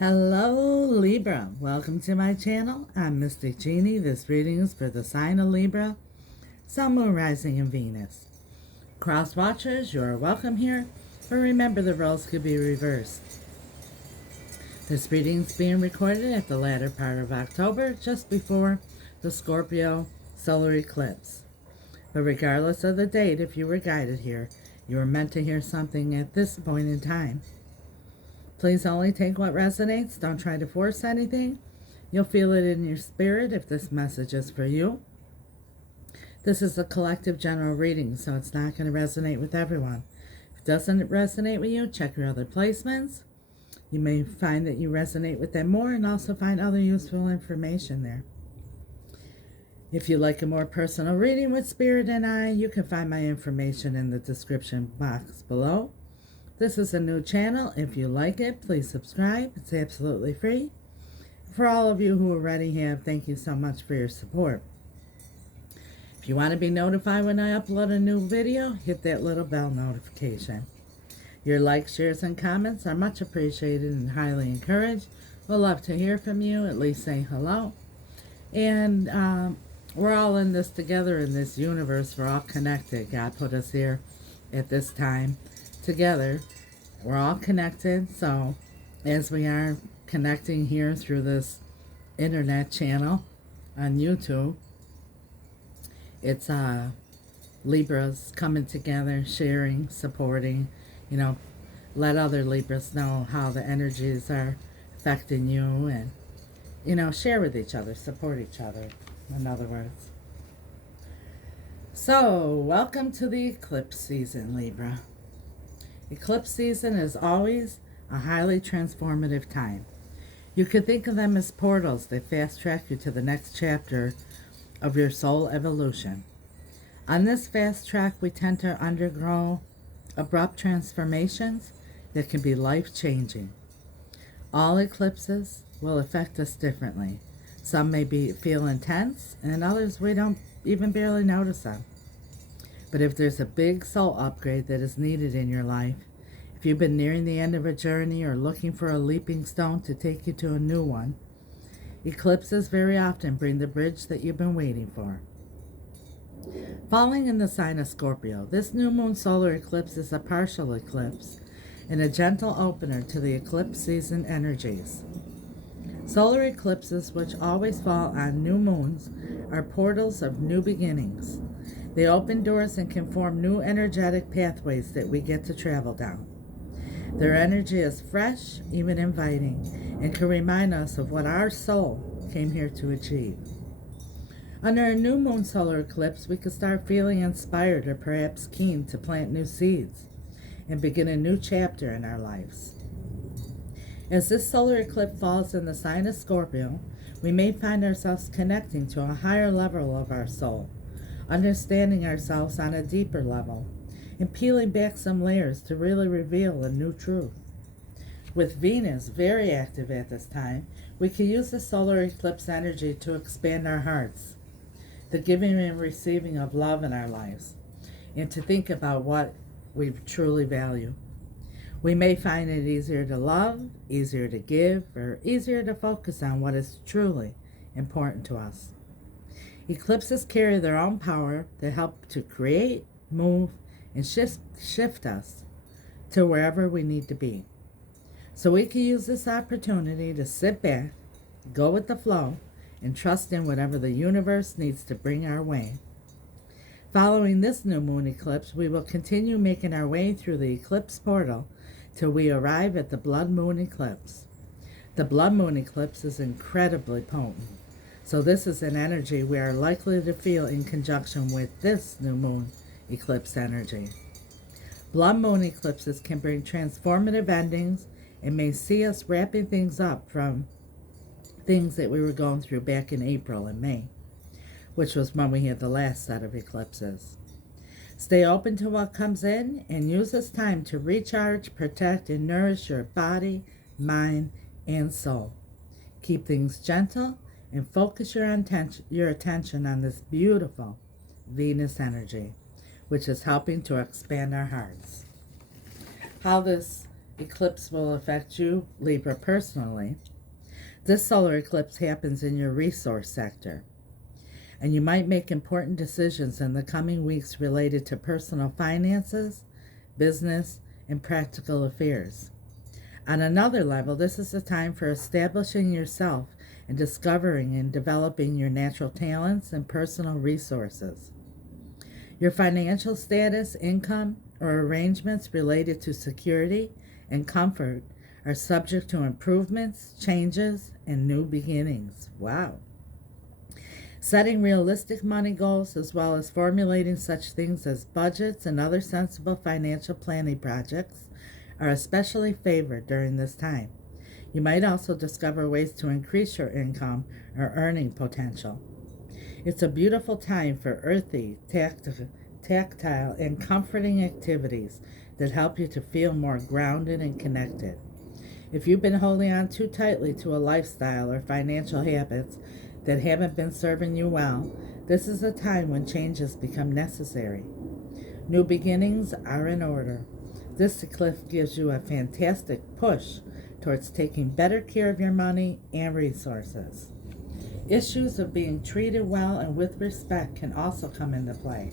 Hello Libra, welcome to my channel. I'm Mystic Genie. This reading is for the sign of Libra, Sun, Moon, Rising, and Venus. Cross watchers, you are welcome here, but remember the roles could be reversed. This reading is being recorded at the latter part of October, just before the Scorpio solar eclipse. But regardless of the date, if you were guided here, you were meant to hear something at this point in time. Please only take what resonates. Don't try to force anything. You'll feel it in your spirit if this message is for you. This is a collective general reading, so it's not going to resonate with everyone. If it doesn't resonate with you, check your other placements. You may find that you resonate with them more and also find other useful information there. If you'd like a more personal reading with Spirit and I, you can find my information in the description box below. This is a new channel. If you like it, please subscribe. It's absolutely free. For all of you who already have, thank you so much for your support. If you want to be notified when I upload a new video, hit that little bell notification. Your likes, shares, and comments are much appreciated and highly encouraged. We'll love to hear from you. At least say hello. And we're all in this together in this universe. We're all connected. God put us here at this time together. We're all connected, so as we are connecting here through this internet channel on YouTube, it's Libras coming together, sharing, supporting, let other Libras know how the energies are affecting you, and share with each other, support each other, in other words. So welcome to the eclipse season, Libra. Eclipse season is always a highly transformative time. You could think of them as portals that fast track you to the next chapter of your soul evolution. On this fast track, we tend to undergo abrupt transformations that can be life-changing. All eclipses will affect us differently. Some may feel intense, and others we don't even barely notice them. But if there's a big soul upgrade that is needed in your life, if you've been nearing the end of a journey or looking for a leaping stone to take you to a new one, eclipses very often bring the bridge that you've been waiting for. Falling in the sign of Scorpio, this new moon solar eclipse is a partial eclipse and a gentle opener to the eclipse season energies. Solar eclipses, which always fall on new moons, are portals of new beginnings. They open doors and can form new energetic pathways that we get to travel down. Their energy is fresh, even inviting, and can remind us of what our soul came here to achieve. Under a new moon solar eclipse, we could start feeling inspired or perhaps keen to plant new seeds and begin a new chapter in our lives. As this solar eclipse falls in the sign of Scorpio, we may find ourselves connecting to a higher level of our soul, understanding ourselves on a deeper level, and peeling back some layers to really reveal a new truth. With Venus very active at this time, we can use the solar eclipse energy to expand our hearts, the giving and receiving of love in our lives, and to think about what we truly value. We may find it easier to love, easier to give, or easier to focus on what is truly important to us. Eclipses carry their own power to help to create, move, and shift us to wherever we need to be. So we can use this opportunity to sit back, go with the flow, and trust in whatever the universe needs to bring our way. Following this new moon eclipse, we will continue making our way through the eclipse portal till we arrive at the blood moon eclipse. The blood moon eclipse is incredibly potent, so this is an energy we are likely to feel in conjunction with this new moon eclipse energy. Blood moon eclipses can bring transformative endings and may see us wrapping things up from things that we were going through back in April and May, which was when we had the last set of eclipses. Stay open to what comes in and use this time to recharge, protect, and nourish your body, mind, and soul. Keep things gentle and focus your attention on this beautiful Venus energy, which is helping to expand our hearts. How this eclipse will affect you, Libra, personally. This solar eclipse happens in your resource sector, and you might make important decisions in the coming weeks related to personal finances, business, and practical affairs. On another level, this is a time for establishing yourself and discovering and developing your natural talents and personal resources. Your financial status, income, or arrangements related to security and comfort are subject to improvements, changes, and new beginnings. Wow. Setting realistic money goals as well as formulating such things as budgets and other sensible financial planning projects are especially favored during this time. You might also discover ways to increase your income or earning potential. It's a beautiful time for earthy, tactile, and comforting activities that help you to feel more grounded and connected. If you've been holding on too tightly to a lifestyle or financial habits that haven't been serving you well, this is a time when changes become necessary. New beginnings are in order. This eclipse gives you a fantastic push towards taking better care of your money and resources. Issues of being treated well and with respect can also come into play.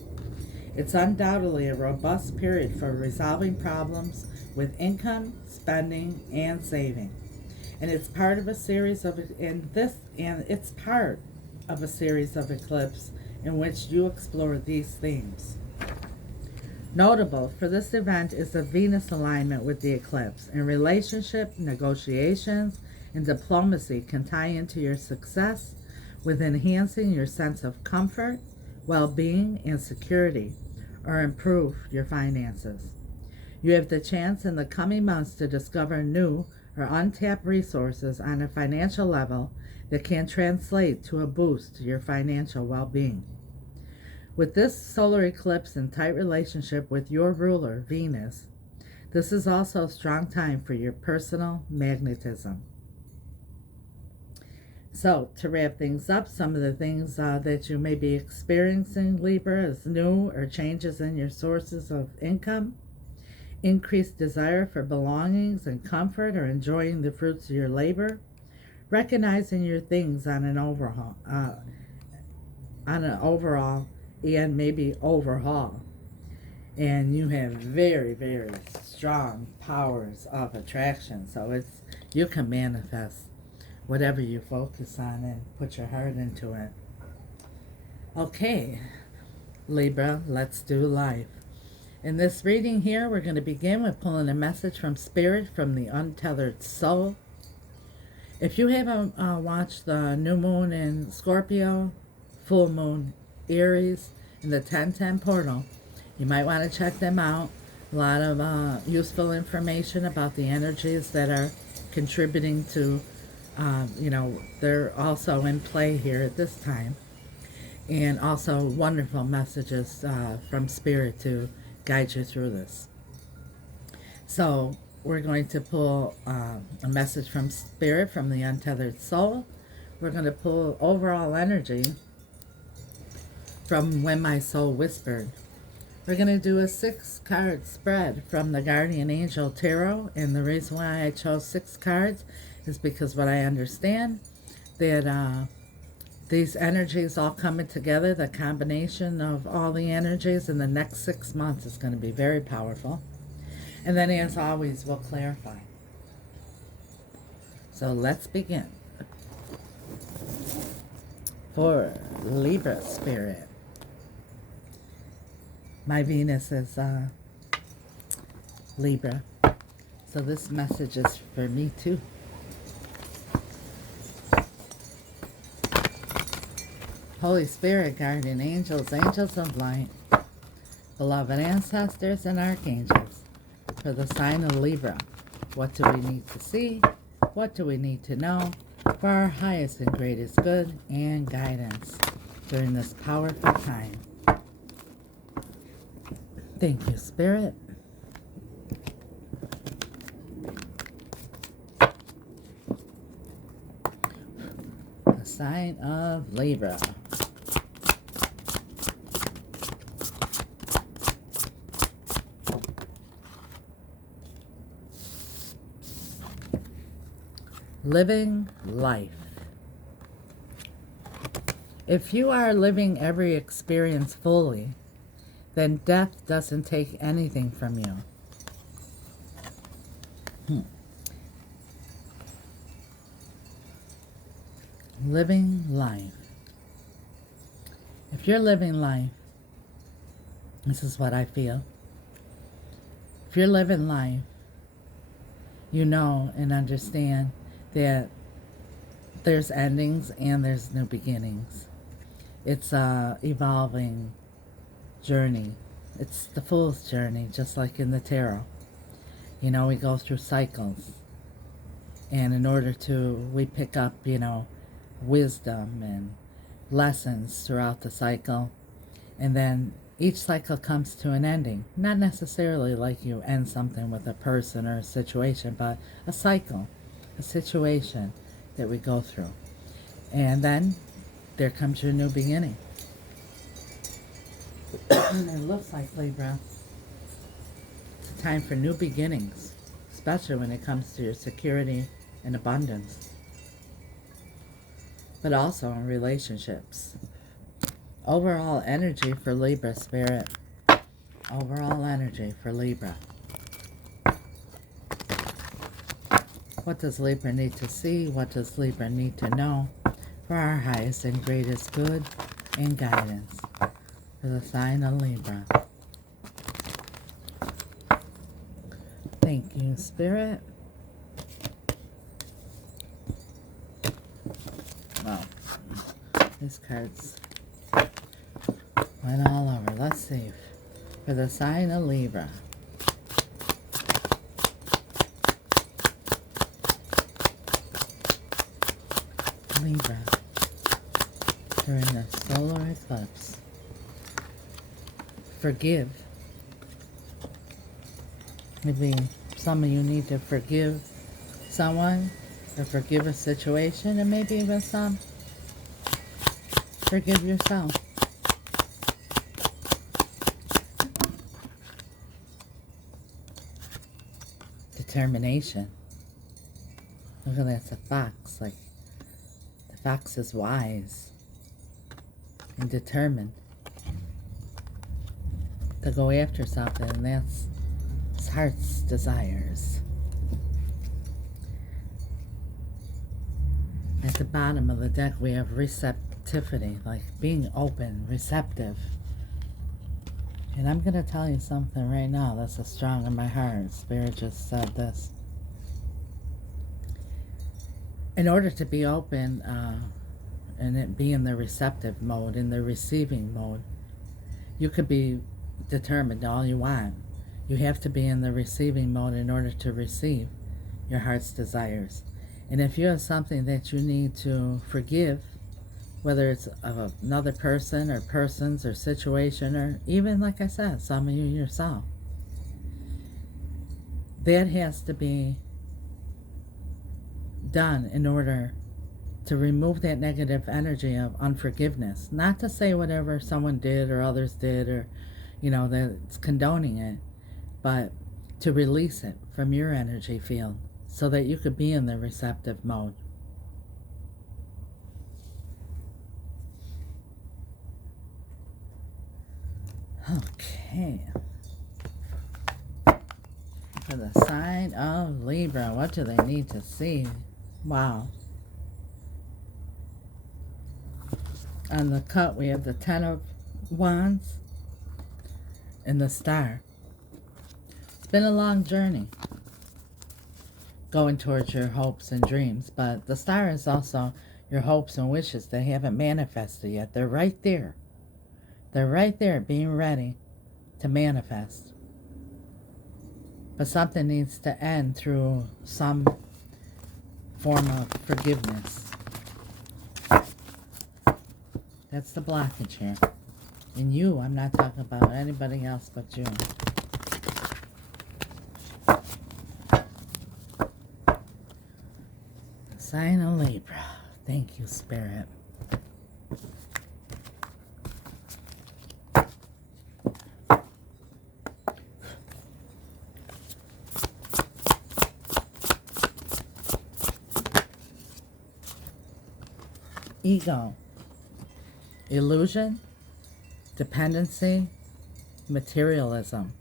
It's undoubtedly a robust period for resolving problems with income, spending, and saving. And it's part of a series of eclipses in which you explore these themes. Notable for this event is the Venus alignment with the eclipse, and relationship, negotiations, and diplomacy can tie into your success with enhancing your sense of comfort, well-being, and security, or improve your finances. You have the chance in the coming months to discover new or untapped resources on a financial level that can translate to a boost to your financial well-being. With this solar eclipse in tight relationship with your ruler, Venus, this is also a strong time for your personal magnetism. So, to wrap things up, some of the things that you may be experiencing, Libra, is new or changes in your sources of income, increased desire for belongings and comfort or enjoying the fruits of your labor, recognizing your things on an overall and maybe overhaul. And you have very, very strong powers of attraction. So you can manifest whatever you focus on and put your heart into it. Okay, Libra, let's do life. In this reading here, we're going to begin with pulling a message from Spirit from the Untethered Soul. If you haven't watched the new moon in Scorpio, full moon Aries, and the 1010 portal, you might want to check them out. A lot of useful information about the energies that are contributing to, they're also in play here at this time. And also wonderful messages from Spirit to guide you through this. So we're going to pull a message from Spirit from the Untethered Soul. We're going to pull overall energy from When My Soul Whispered. We're going to do a 6-card spread from the Guardian Angel Tarot, and the reason why I chose 6 cards is because what I understand that these energies all coming together, the combination of all the energies in the next 6 months is going to be very powerful. And then, as always, we'll clarify. So let's begin. For Libra Spirit. My Venus is Libra. So this message is for me too. Holy Spirit, guardian angels, angels of light, beloved ancestors and archangels, for the sign of Libra, what do we need to see? What do we need to know for our highest and greatest good and guidance during this powerful time? Thank you, Spirit. The sign of Libra. living life. If you are living every experience fully, then death doesn't take anything from you. Living life. If you're living life, this is what I feel. If you're living life, you know and understand that there's endings and there's new beginnings. It's a evolving journey. It's the Fool's journey, just like in the tarot. You know, we go through cycles. And in order to, we pick up, you know, wisdom and lessons throughout the cycle. And then each cycle comes to an ending. Not necessarily like you end something with a person or a situation, but a cycle, a situation that we go through. And then there comes your new beginning. And it looks like, Libra, it's a time for new beginnings, especially when it comes to your security and abundance, but also in relationships. Overall energy for Libra, Spirit. Overall energy for Libra. What does Libra need to see? What does Libra need to know for our highest and greatest good and guidance for the sign of Libra? Thank you, Spirit. Well, these cards went all over. Let's see. For the sign of Libra. Libra. During the solar eclipse. Forgive. Maybe some of you need to forgive someone or forgive a situation, and maybe even some forgive yourself. Determination. Look at that, it's a fox. Like, the fox is wise and determined to go after something, and that's his heart's desires. At the bottom of the deck, we have receptivity, like being open, receptive. And I'm going to tell you something right now that's strong in my heart. Spirit just said this. In order to be open and it be in the receptive mode, in the receiving mode, you could be determined all you want. You have to be in the receiving mode in order to receive your heart's desires. And if you have something that you need to forgive, whether it's of another person or persons or situation, or even, like I said, some of you yourself, that has to be done in order to remove that negative energy of unforgiveness. Not to say whatever someone did or others did, or, you know, that it's condoning it, but to release it from your energy field so that you could be in the receptive mode. Okay. For the sign of Libra, what do they need to see? Wow. On the cut, we have the Ten of Wands and the Star. It's been a long journey going towards your hopes and dreams, but the Star is also your hopes and wishes that haven't manifested yet. They're right there. They're right there, being ready to manifest. But something needs to end through some form of forgiveness. That's the blockage here. And you, I'm not talking about anybody else but you. Sign of Libra. Thank you, Spirit. ego, illusion, dependency, materialism.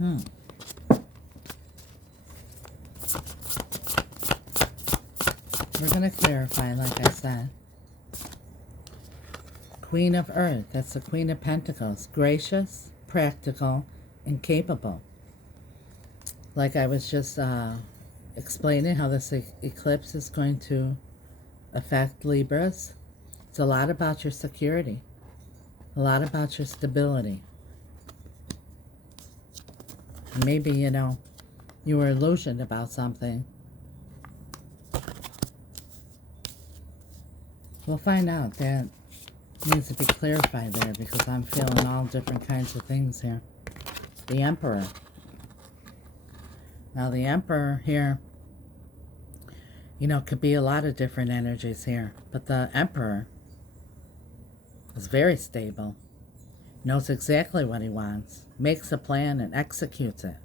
We're going to clarify, like I said. Queen of Earth, that's the Queen of Pentacles. Gracious, practical, and capable. Like I was just explaining how this eclipse is going to affect Libras. It's a lot about your security. A lot about your stability. Maybe, you know, you were illusioned about something. We'll find out. That needs to be clarified there because I'm feeling all different kinds of things here. The Emperor. Now the Emperor here, you know, could be a lot of different energies here. But the Emperor is very stable. Knows exactly what he wants. Makes a plan and executes it.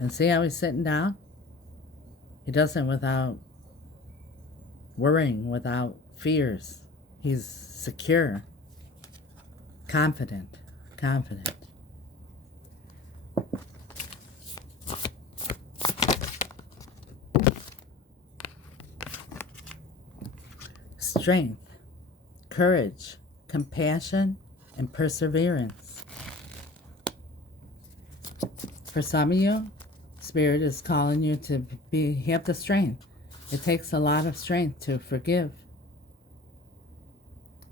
And see how he's sitting down? He does it without worrying, without fears. He's secure. Confident. Confident. Strength, courage, compassion, and perseverance. For some of you, Spirit is calling you to have the strength. It takes a lot of strength to forgive.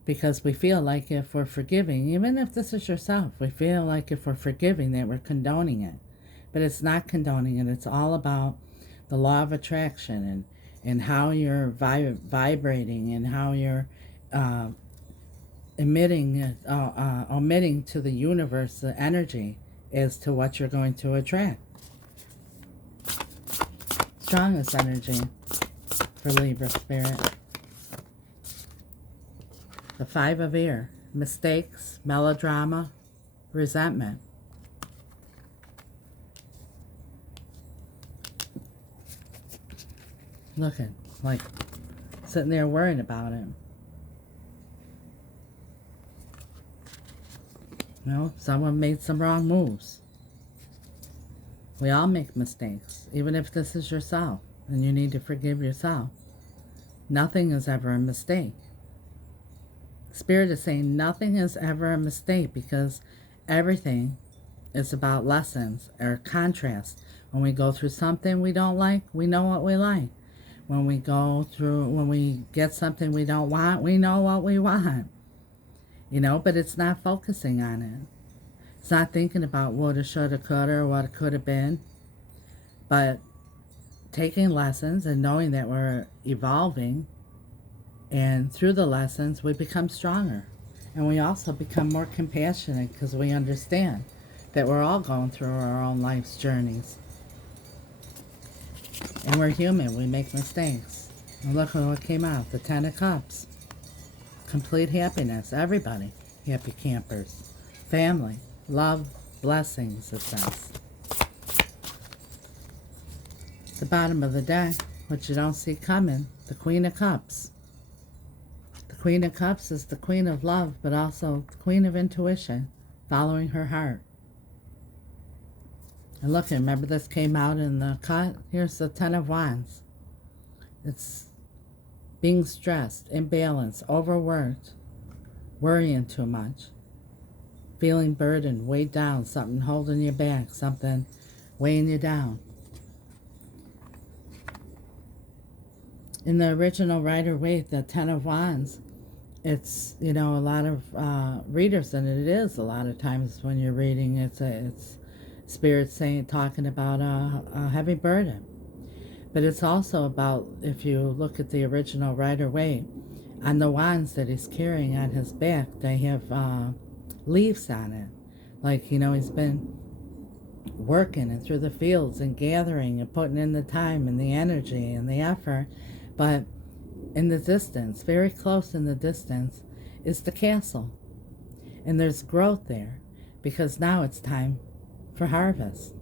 Because we feel like if we're forgiving, even if this is yourself, we feel like if we're forgiving that we're condoning it. But it's not condoning it. It's all about the law of attraction and how you're vibrating and how you're emitting to the universe the energy as to what you're going to attract. Strongest energy for Libra Spirit. The Five of Air. Mistakes, melodrama, resentment. Looking like sitting there worrying about it. You know, someone made some wrong moves. We all make mistakes, even if this is yourself, and you need to forgive yourself. Nothing is ever a mistake. Spirit is saying nothing is ever a mistake because everything is about lessons or contrast. When we go through something we don't like, we know what we like. When we get something we don't want, we know what we want. You know, but it's not focusing on it. It's not thinking about woulda, shoulda, coulda, or what it could have been. But taking lessons and knowing that we're evolving, and through the lessons we become stronger. And we also become more compassionate because we understand that we're all going through our own life's journeys. And we're human, we make mistakes. And look at what came out, the Ten of Cups. Complete happiness, everybody. Happy campers. Family, love, blessings, it says. The bottom of the deck, what you don't see coming, the Queen of Cups. The Queen of Cups is the Queen of Love, but also the Queen of Intuition, following her heart. And look, remember this came out in the cut? Here's the Ten of Wands. It's being stressed, imbalanced, overworked, worrying too much, feeling burdened, weighed down, something holding you back, something weighing you down. In the original Rider-Waite, the Ten of Wands, it's, you know, a lot of readers, and it is a lot of times when you're reading, it's Spirit saying, talking about a heavy burden. But it's also about, if you look at the original Rider-Waite, on the wands that he's carrying on his back, they have leaves on it. Like, you know, he's been working and through the fields and gathering and putting in the time and the energy and the effort. But in the distance, very close in the distance, is the castle. And there's growth there because now it's time for harvest.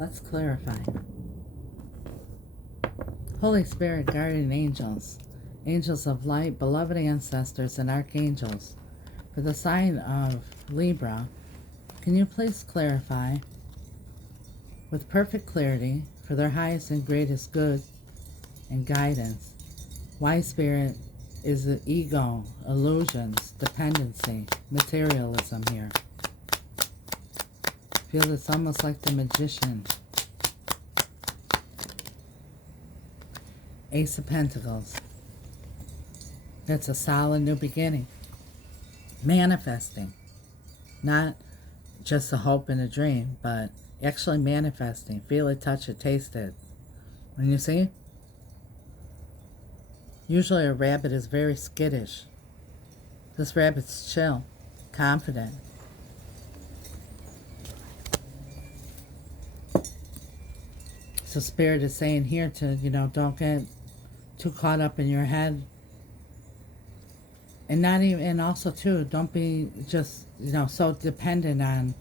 Let's clarify. Holy Spirit, guardian angels, angels of light, beloved ancestors, and archangels. For the sign of Libra, can you please clarify with perfect clarity for their highest and greatest good and guidance why Spirit is the ego, illusions, dependency, materialism here? Feel it's almost like the magician. Ace of Pentacles. It's a solid new beginning. Manifesting. Not just a hope and a dream, but actually manifesting. Feel it, touch it, taste it. And you see? Usually a rabbit is very skittish. This rabbit's chill, confident. So Spirit is saying here to, don't get too caught up in your head. And not even, and also too, don't be just, so dependent on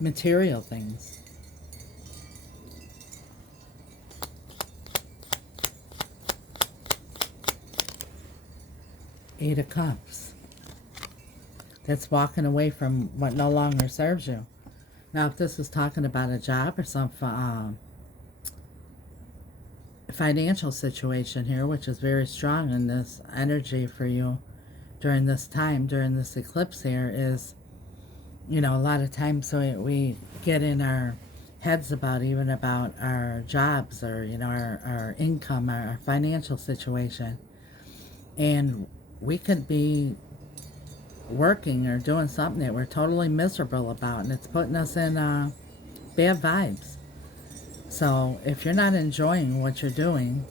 material things. Eight of Cups. That's walking away from what no longer serves you. Now, if this is talking about a job or some financial situation here, which is very strong in this energy for you during this time, during this eclipse here, is, a lot of times we get in our heads about our jobs or, our income, our financial situation. And we could be working or doing something that we're totally miserable about, and it's putting us in bad vibes. So if you're not enjoying what you're doing,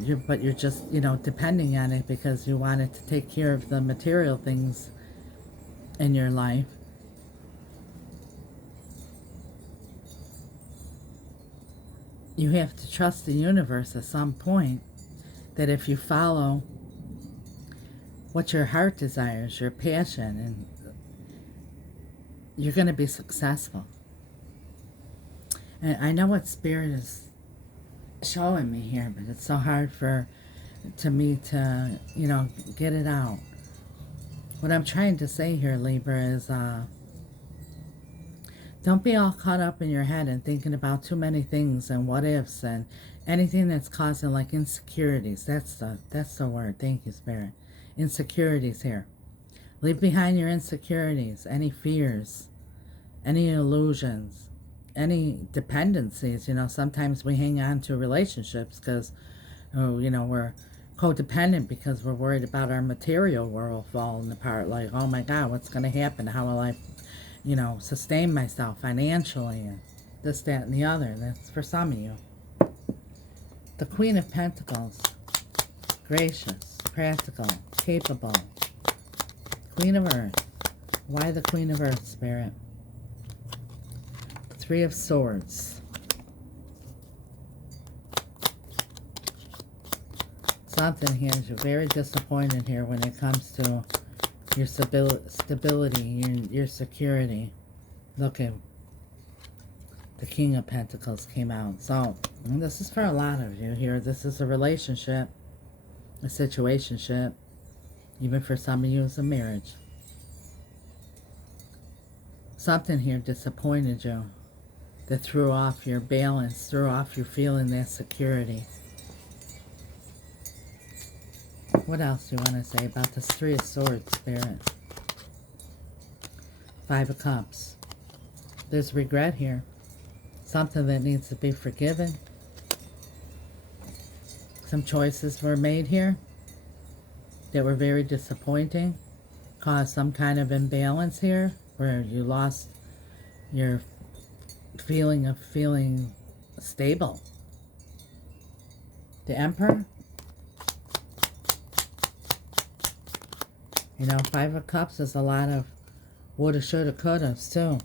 you're just, depending on it because you want it to take care of the material things in your life, you have to trust the universe at some point that if you follow what your heart desires, your passion, and you're going to be successful. And I know what Spirit is showing me here, but it's so hard to me to, get it out. What I'm trying to say here, Libra, is don't be all caught up in your head and thinking about too many things and what ifs and anything that's causing like insecurities. That's the word. Thank you, Spirit. Insecurities here. Leave behind your insecurities, any fears, any illusions, any dependencies. Sometimes we hang on to relationships because, we're codependent because we're worried about our material world falling apart. Like, oh my God, what's going to happen? How will I, sustain myself financially and this, that, and the other. That's for some of you. The Queen of Pentacles. Gracious, practical, capable. Queen of Earth. Why the Queen of Earth, Spirit? Three of Swords. Something here is you're very disappointed here when it comes to your stability, your security. Look at the King of Pentacles came out. So this is for a lot of you here. This is a relationship, a situationship. Even for some of you, it's a marriage. Something here disappointed you, that threw off your balance, threw off your feeling that security. What else do you want to say about this Three of Swords, Spirit? Five of Cups. There's regret here. Something that needs to be forgiven. Some choices were made here that were very disappointing. Caused some kind of imbalance here where you lost your feeling of feeling stable. The Emperor. Five of Cups is a lot of woulda, shoulda, couldas too.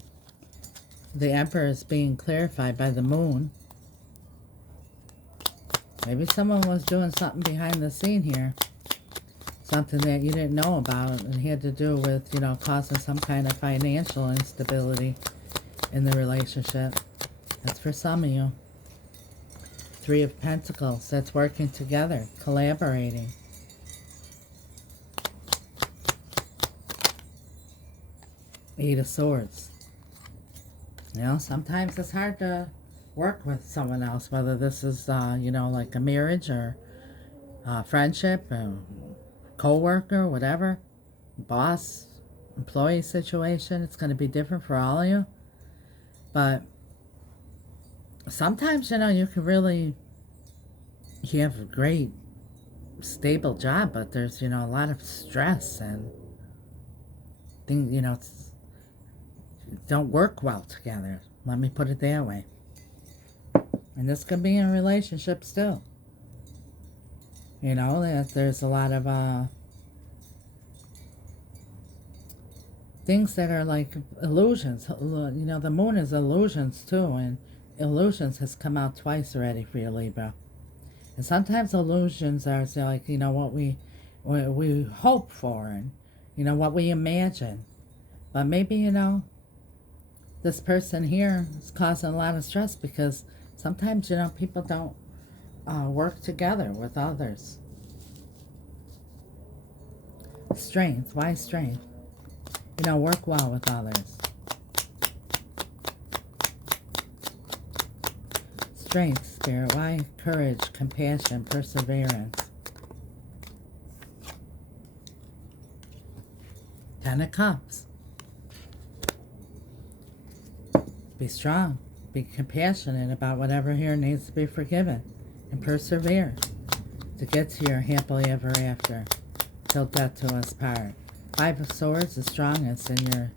The Emperor is being clarified by the Moon. Maybe someone was doing something behind the scene here. Something that you didn't know about and had to do with, causing some kind of financial instability in the relationship. That's for some of you. Three of Pentacles. That's working together, collaborating. Eight of Swords. You know, sometimes it's hard to work with someone else, whether this is, you know, like a marriage or friendship, or co-worker, whatever, boss, employee situation. It's going to be different for all of you. But sometimes, you know, you can really, you have a great, stable job, but there's, you know, a lot of stress and things, you know, don't work well together. Let me put it that way. And this could be in relationships too. You know, there's a lot of things that are like illusions. You know, the moon is illusions too, and illusions has come out twice already for you, Libra. And sometimes illusions are like, you know, what we hope for, and, you know, what we imagine. But maybe, you know, this person here is causing a lot of stress because sometimes, you know, people don't work together with others. Strength. Why strength? You know, work well with others. Strength, Spirit. Why courage, compassion, perseverance? Ten of Cups. Be strong. Be compassionate about whatever here needs to be forgiven. And persevere to get to your happily ever after. Till death do us part. Five of Swords, the strongest in your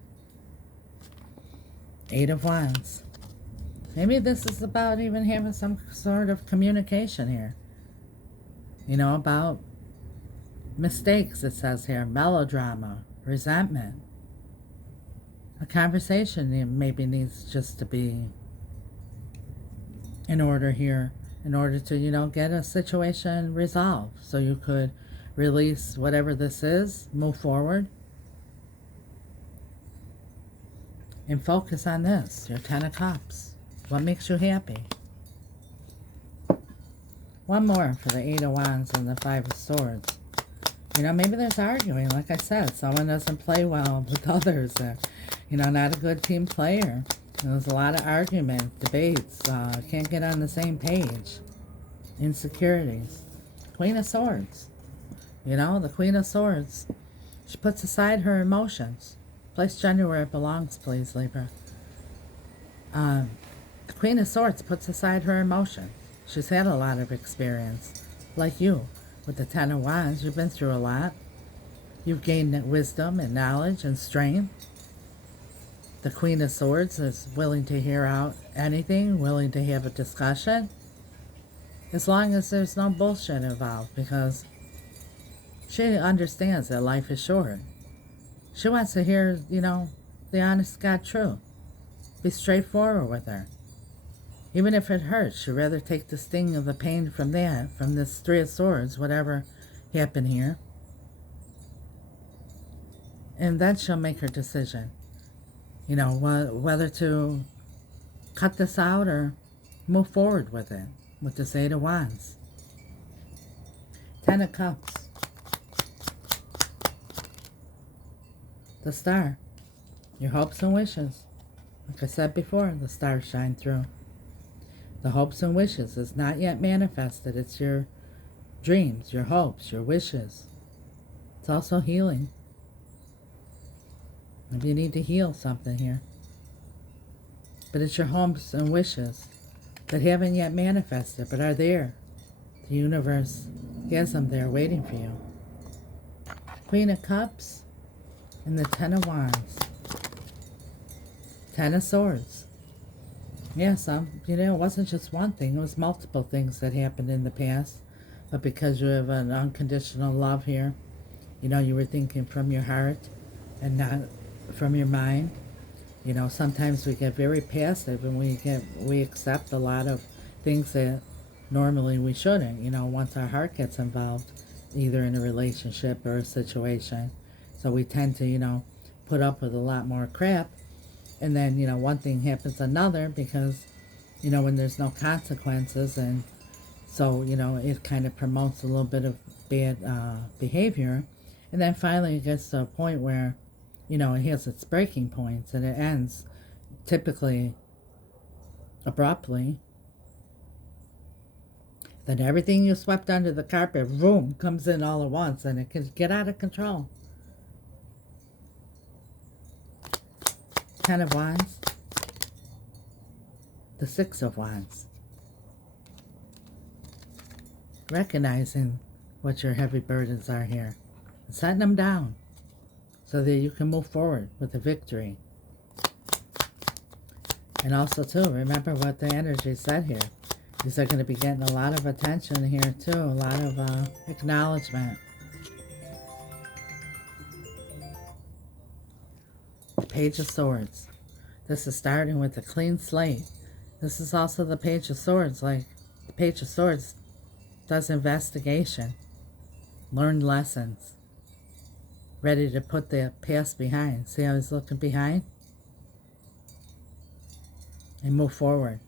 Eight of Wands. Maybe this is about even having some sort of communication here. You know, about mistakes, it says here. Melodrama, resentment. A conversation maybe needs just to be in order here, in order to, you know, get a situation resolved. So you could release whatever this is, move forward, and focus on this, your Ten of Cups. What makes you happy? One more for the Eight of Wands and the Five of Swords. You know, maybe there's arguing. Like I said, someone doesn't play well with others. You know, not a good team player. There's a lot of argument, debates. Can't get on the same page. Insecurities. Queen of Swords. You know, the Queen of Swords. She puts aside her emotions. Place gender where it belongs, please, Libra. The Queen of Swords puts aside her emotions. She's had a lot of experience. Like you, with the Ten of Wands, you've been through a lot. You've gained wisdom and knowledge and strength. The Queen of Swords is willing to hear out anything, willing to have a discussion, as long as there's no bullshit involved, because she understands that life is short. She wants to hear, you know, the honest God truth. Be straightforward with her. Even if it hurts, she'd rather take the sting of the pain from that, from this Three of Swords, whatever happened here. And then she'll make her decision. You know, whether to cut this out or move forward with it, with this Eight of Wands. Ten of Cups. The Star. Your hopes and wishes. Like I said before, the stars shine through. The hopes and wishes is not yet manifested. It's your dreams, your hopes, your wishes. It's also healing. Maybe you need to heal something here. But it's your hopes and wishes that haven't yet manifested, but are there. The universe has them there waiting for you. Queen of Cups and the Ten of Wands. Ten of Swords. Yes, you know, it wasn't just one thing. It was multiple things that happened in the past. But because you have an unconditional love here, you know, you were thinking from your heart and not from your mind. You know, sometimes we get very passive and we accept a lot of things that normally we shouldn't. You know, once our heart gets involved, either in a relationship or a situation. So we tend to, you know, put up with a lot more crap. And then, you know, one thing happens another because when there's no consequences. And so, it kind of promotes a little bit of bad behavior. And then finally it gets to a point where, it has its breaking points and it ends typically abruptly. Then everything you swept under the carpet, boom, comes in all at once and it can get out of control. 10 of Wands. The 6 of Wands. Recognizing what your heavy burdens are here. And setting them down so that you can move forward with a victory. And also, too, remember what the energy said here. These are going to be getting a lot of attention here, too. A lot of acknowledgement. The Page of Swords. This is starting with a clean slate. This is also the Page of Swords. Like, the Page of Swords does investigation. Learned lessons. Ready to put the past behind. See how he's looking behind? And move forward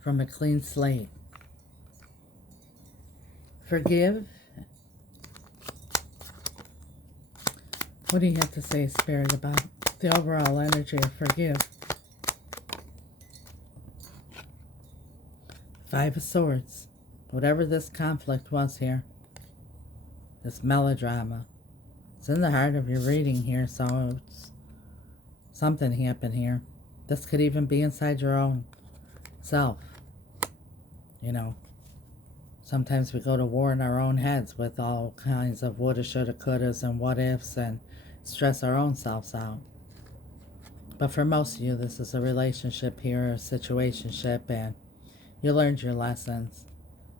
from a clean slate. Forgive. What do you have to say, Spirit, about the overall energy of forgive? 5 of Swords. Whatever this conflict was here, this melodrama, it's in the heart of your reading here, so it's something happened here. This could even be inside your own self. Sometimes we go to war in our own heads with all kinds of woulda, shoulda, couldas, and what ifs, and stress our own selves out. But for most of you, this is a relationship here, a situationship, and you learned your lessons.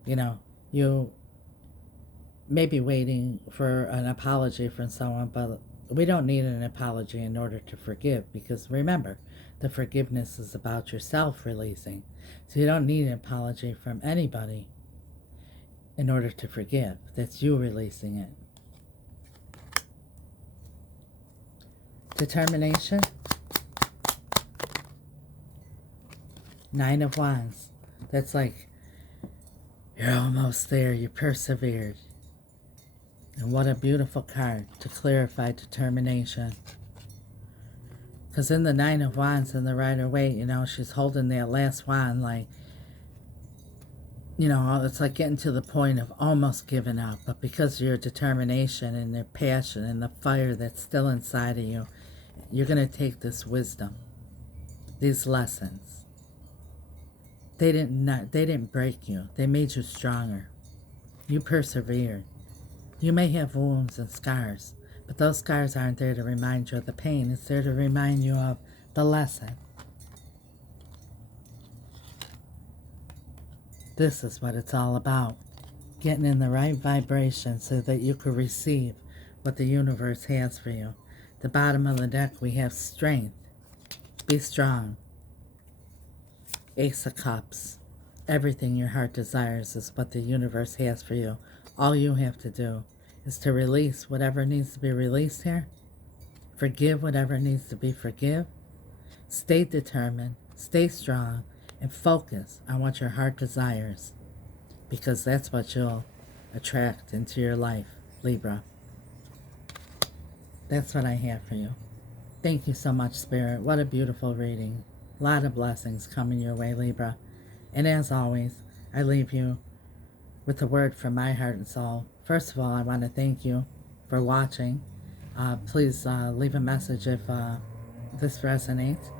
You may be waiting for an apology from someone, but we don't need an apology in order to forgive, because remember, the forgiveness is about yourself releasing. So you don't need an apology from anybody in order to forgive. That's you releasing it. Determination. 9 of Wands. That's like, you're almost there. You persevered. And what a beautiful card to clarify determination. Because in the 9 of Wands and the Rider-Waite, she's holding that last wand like, it's like getting to the point of almost giving up. But because of your determination and your passion and the fire that's still inside of you, you're going to take this wisdom, these lessons. They didn't break you. They made you stronger. You persevered. You may have wounds and scars, but those scars aren't there to remind you of the pain. It's there to remind you of the lesson. This is what it's all about. Getting in the right vibration so that you can receive what the universe has for you. The bottom of the deck, we have strength. Be strong. Ace of Cups. Everything your heart desires is what the universe has for you. All you have to do is to release whatever needs to be released here. Forgive whatever needs to be forgive. Stay determined. Stay strong. And focus on what your heart desires. Because that's what you'll attract into your life, Libra. That's what I have for you. Thank you so much, Spirit. What a beautiful reading. A lot of blessings coming your way, Libra. And as always, I leave you with a word from my heart and soul. First of all, I want to thank you for watching. Please leave a message if this resonates.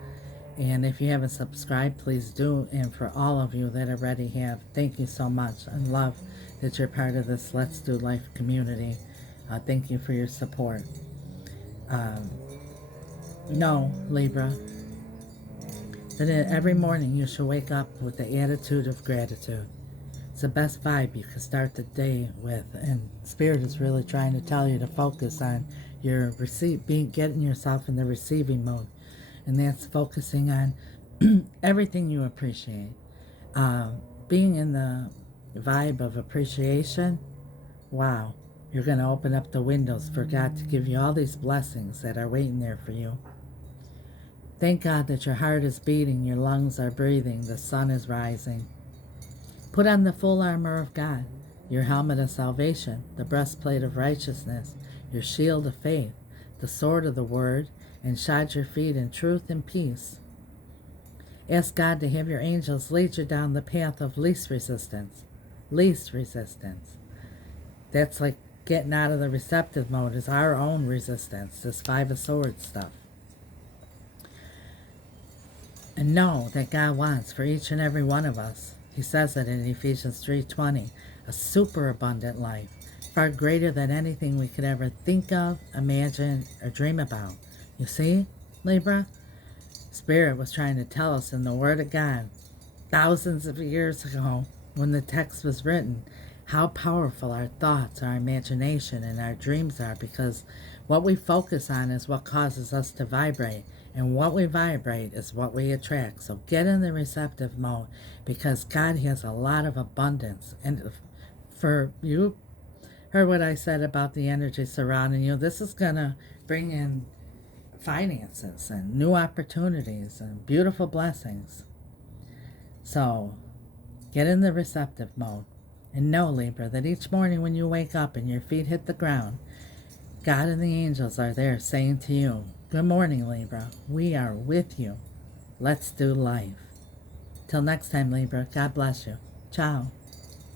And if you haven't subscribed, please do. And for all of you that already have, thank you so much. I love that you're part of this Let's Do Life community. Thank you for your support. Know, Libra, that every morning you should wake up with the attitude of gratitude. It's the best vibe you can start the day with. And Spirit is really trying to tell you to focus on your getting yourself in the receiving mode. And that's focusing on everything you appreciate. Being in the vibe of appreciation, wow, you're going to open up the windows for God to give you all these blessings that are waiting there for you. Thank God that your heart is beating, your lungs are breathing, the sun is rising. Put on the full armor of God, your helmet of salvation, the breastplate of righteousness, your shield of faith, the sword of the word, and shod your feet in truth and peace. Ask God to have your angels lead you down the path of least resistance. Least resistance. That's like getting out of the receptive mode is our own resistance, this Five of Swords stuff. And know that God wants for each and every one of us, he says it in Ephesians 3:20, a superabundant life, far greater than anything we could ever think of, imagine, or dream about. You see, Libra? Spirit was trying to tell us in the Word of God, thousands of years ago, when the text was written, how powerful our thoughts, our imagination, and our dreams are, because what we focus on is what causes us to vibrate, and what we vibrate is what we attract. So get in the receptive mode, because God has a lot of abundance. And for you, heard what I said about the energy surrounding you, this is going to bring in finances and new opportunities and beautiful blessings. So get in the receptive mode. And know, Libra, that each morning when you wake up and your feet hit the ground, God and the angels are there saying to you, good morning, Libra. We are with you. Let's do life. Till next time, Libra. God bless you. Ciao.